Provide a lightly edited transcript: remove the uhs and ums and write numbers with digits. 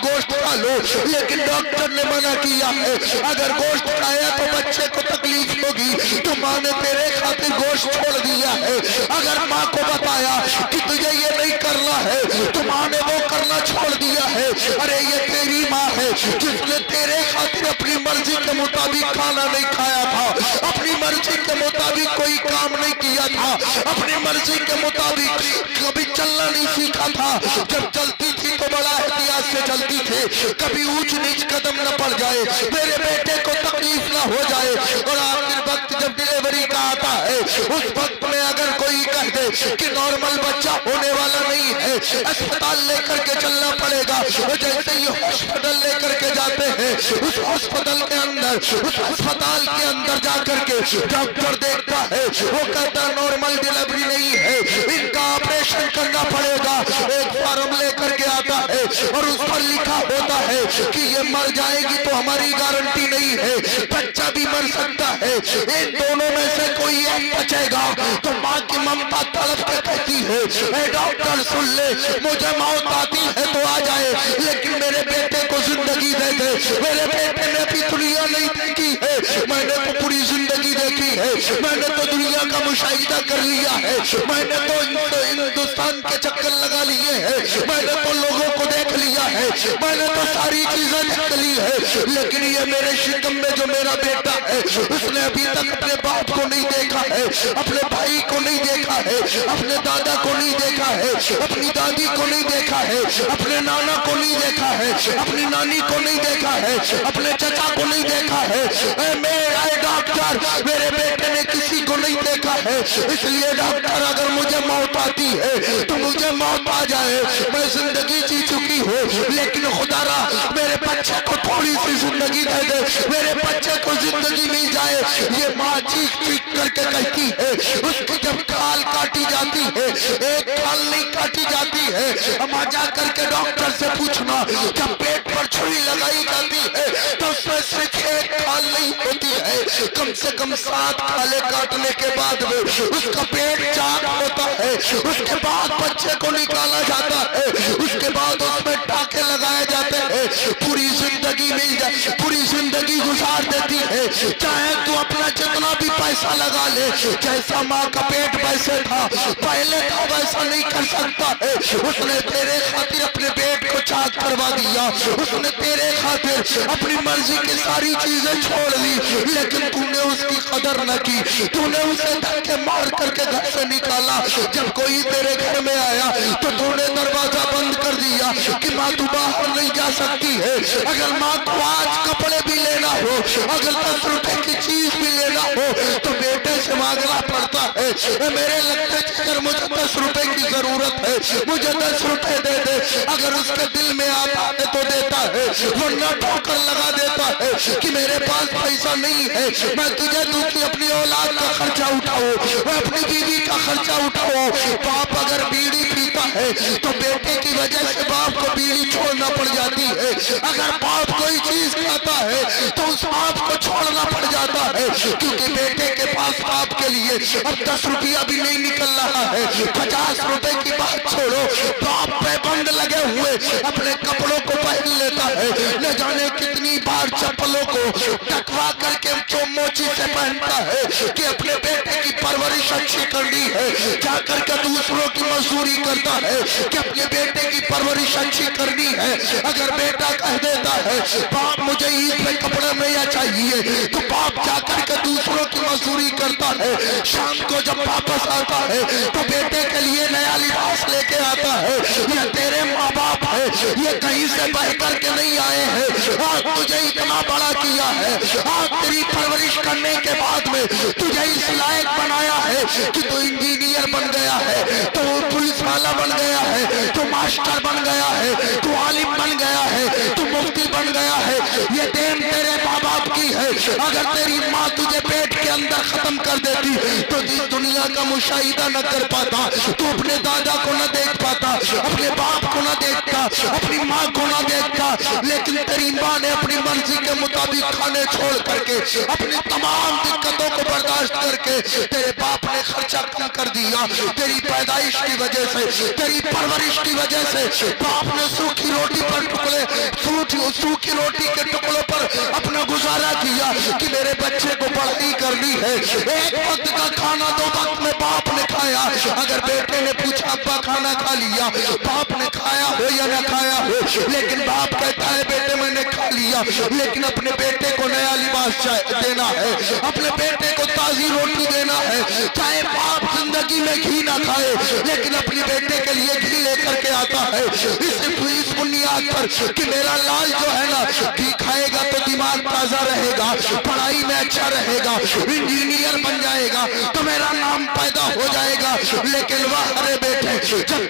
गोश्त खा लो, लेकिन डॉक्टर ने मना किया है अगर गोश्त खाया तो बच्चे को तकलीफ होगी, तो माँ ने तेरे खातिर गोश्त छोड़ दिया है। अगर माँ को बताया कि तुझे ये नहीं करना है तो माँ ने वो करना छोड़ दिया है। अरे ये तेरी माँ है जिसने तेरे खातिर अपनी मर्जी के मुताबिक खाना नहीं खाया था, अपनी मर्जी के मुताबिक कोई काम नहीं किया था, अपनी मर्जी के मुताबिक कभी चलना नहीं सीखा था। जब चलती थी तो बड़ा एहतियात से चलती थी, कभी ऊंच नीच कदम न पड़ जाए, मेरे बेटे को तकलीफ ना हो जाए। और आखिर वक्त जब डिलीवरी का आता है उस वक्त में अगर कोई कह दे कि नॉर्मल बच्चा होने वाला नहीं है, अस्पताल लेकर के चलना पड़ेगा, और जैसे ही हॉस्पिटल लेकर के जाते हैं उस हॉस्पिटल के अंदर, उस अस्पताल के अंदर जाकर के डॉक्टर देखता है, वो कहता नॉर्मल डिलीवरी नहीं है, इनका ऑपरेशन करना पड़ेगा। एक फॉर्म लेकर के आता है और उस पर लिखा होता है कि ये मर जाएगी तो हमारी गारंटी नहीं है, बच्चा भी मर सकता है, इन दोनों में से कोई एक बचेगा। तो माँ की ममता तड़प के कहती है ए डॉक्टर सुन ले, मुझे मौत आती है तो आ जाए, लेकिन मेरे बेटे को जिंदगी दे दे। मेरे बेटे ने भी दुनिया नहीं देखी है, मैंने तो पूरी जिंदगी देखी है, मैंने तो दुनिया का मुशाहिदा कर लिया है, मैंने तो हिंदुस्तान के चक्कर लगा लिए हैं, मैंने तो लोगों को देख लिया है, मैंने तो सारी चीजें देख ली है, लेकिन ये मेरे शिकम में जो मेरा बेटा है उसने अभी तक अपने बाप को नहीं देखा है, अपने भाई को नहीं देखा है, अपने दादा को नहीं देखा है, अपनी दादी को नहीं देखा है, अपने नाना को नहीं देखा है, अपनी नानी को नहीं देखा है, अपने चचा को नहीं देखा है। मेरा डॉक्टर मेरे बेटे ने किसी को नहीं देखा है, इसलिए डॉक्टर अगर मुझे मौत आती है तो मुझे मौत आ जाए, मैं जिंदगी जी चुकी हूँ, लेकिन खुदारा मेरे बच्चे को थोड़ी सी जिंदगी दे दे, मेरे बच्चे को जिंदगी मिल जाए। ये माँ चीख चीख करके कहती है, उसकी जब खाल काटी जाती है, एक खाल नहीं काटी जाती है, अम्मा जा करके डॉक्टर से पूछना, जब पेट पर छुरी लगाई जाती है तो उसमें सिर्फ एक खाल नहीं होती है, कम से कम 7 खाले काटने के बाद में उसका पेट चाक होता है, उसके बाद बच्चे को निकाला जाता है, उसके बाद उसमें टाके लगाए जाते हैं, पूरी जिंदगी मिल जाए, पूरी जिंदगी गुजार देती है। चाहे तू अपना जितना भी पैसा लगा ले, जैसा माँ का पेट वैसे था पहले था वैसा नहीं कर सकता है। उसने तेरे खातिर अपने पेट को चाक करवा दिया, उसने तेरे खातिर अपनी मर्जी की सारी चीजें छोड़ दी, लेकिन तूने उसकी कदर न की, तूने उसे धक्के मार करके घर से निकाला। जब कोई तेरे घर में आया तो तूने दरवाजा बंद कर दिया कि माँ तू बाहर नहीं जा सकती है। अगर माँ को आज कपड़े भी लेना हो, अगर 10 रुपए की चीज भी लेना हो तो बेटे से मांगना पड़ता है। मेरे लगते अगर मुझे 10 रुपए की जरूरत है, मुझे 10 रुपए दे दे, अगर उसके दिल में आता है तो देता है, वरना ठोकर लगा देता है कि मेरे पास पैसा नहीं है, मैं तुझे दूं कि अपनी औलाद का खर्चा उठाओ, मैं अपनी बीवी का खर्चा उठाओ। बाप अगर बीड़ी पीता है तो बेटे की वजह से बाप को बीड़ी छोड़ना पड़ जाती है, अगर बाप कोई चीज खाता है तो उस बाप को छोड़ना पड़ जाता है, क्योंकि बेटे के पास बाप के लिए अब 10 रुपया भी नहीं निकल रहा है। 50 रुपए की बात छोड़ो, बाप पे बंद लगे हुए अपने कपड़ों को पहन लेता है, न जाने कितनी बार चप्पलों को टकवा करके मोची से पहनता है कि अपने बेटे की परवरिश अच्छी करनी है, जाकर के दूसरों की मजदूरी करता है कि अपने बेटे की परवरिश अच्छी करनी है। अगर बेटा कह देता है बाप मुझे ईद में कपड़े नया चाहिए, तो बाप जाकर के दूसरों की मजदूरी करता है, शाम को जब वापस आता है तो बेटे के लिए नया लिबास लेके आता है। ये तेरे माँ बाप है, ये कहीं से बह करके नहीं आए हैं, आज तुझे इतना बड़ा किया है, आज तेरी परवरिश करने के बाद में तुझे इस लायक बनाया है कि तू इंजीनियर बन गया है, तो पुलिस वाला बन गया है, तो मास्टर बन गया है, तो आलिम बन गया है, तो मुफ्ती बन गया है। ये देन तेरे माँ बाप की है। अगर तेरी माँ तुझे पेट के अंदर खत्म कर देती तो इस दुनिया का मुशाहिदा न कर पाता, तू अपने दादा को न देख पाता, अपने बाप को न देखता, अपनी माँ को न देखता, लेकिन तेरी माँ ने अपनी मर्जी के मुताबिक खाने छोड़ करके अपनी तमाम दिक्कतों को बर्दाश्त करके तेरे बाप ने खर्चा कम कर दिया। तेरी पैदाइश की वजह से, तेरी परवरिश की वजह से बाप ने सूखी रोटी पर टुकड़े सूखी रोटी के टुकड़ों पर अपना गुजारा किया कि मेरे बच्चे को पढ़ाई करनी है। एक वक्त का खाना 2 वक्त में बाप ने खाया। अगर बेटे ने पूछा अब्बा खाना खा लिया, बाप ने खाया हो या ना खाया हो, लेकिन बाप कहता है बेटे मैंने खा लिया, लेकिन अपने बेटे को नया लिबास देना है, अपने बेटे को ताजी रोटी देना है। चाहे बाप जिंदगी में घी ना खाए, लेकिन अपने बेटे के लिए घी लेकर के आता है। इस बुनियाद पर कि मेरा लाल जो है ना घी खाएगा तो दिमाग ताजा रहेगा, पढ़ाई में अच्छा रहेगा, इंजीनियर बन जाएगा तो मेरा नाम पैदा हो जाएगा। लेकिन वाह रे बेटे, जब